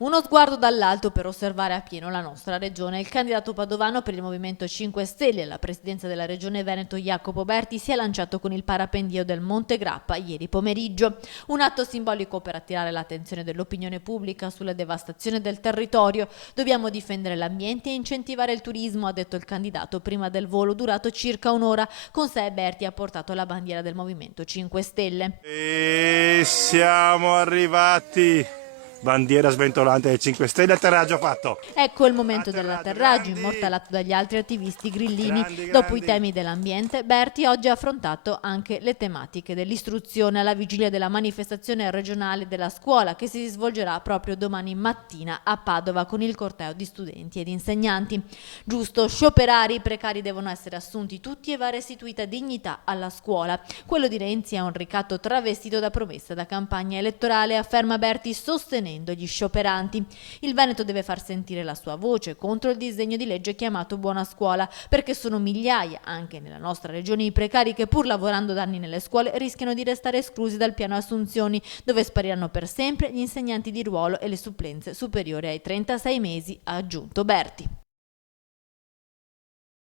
Uno sguardo dall'alto per osservare appieno la nostra regione. Il candidato padovano per il Movimento 5 Stelle alla presidenza della regione Veneto, Jacopo Berti, si è lanciato con il parapendio del Monte Grappa ieri pomeriggio. Un atto simbolico per attirare l'attenzione dell'opinione pubblica sulla devastazione del territorio. Dobbiamo difendere l'ambiente e incentivare il turismo, ha detto il candidato prima del volo durato circa un'ora. Con sé Berti ha portato la bandiera del Movimento 5 Stelle. E siamo arrivati. Bandiera sventolante dei 5 Stelle, atterraggio fatto. Ecco il momento dell'atterraggio, immortalato dagli altri attivisti grillini. Dopo i temi dell'ambiente, Berti oggi ha affrontato anche le tematiche dell'istruzione alla vigilia della manifestazione regionale della scuola che si svolgerà proprio domani mattina a Padova con il corteo di studenti ed insegnanti. Giusto, scioperare, i precari devono essere assunti tutti e va restituita dignità alla scuola. Quello di Renzi è un ricatto travestito da promessa da campagna elettorale, afferma Berti sostenendo gli scioperanti. Il Veneto deve far sentire la sua voce contro il disegno di legge chiamato Buona Scuola, perché sono migliaia, anche nella nostra regione, i precari che pur lavorando da anni nelle scuole rischiano di restare esclusi dal piano assunzioni, dove spariranno per sempre gli insegnanti di ruolo e le supplenze superiori ai 36 mesi, ha aggiunto Berti.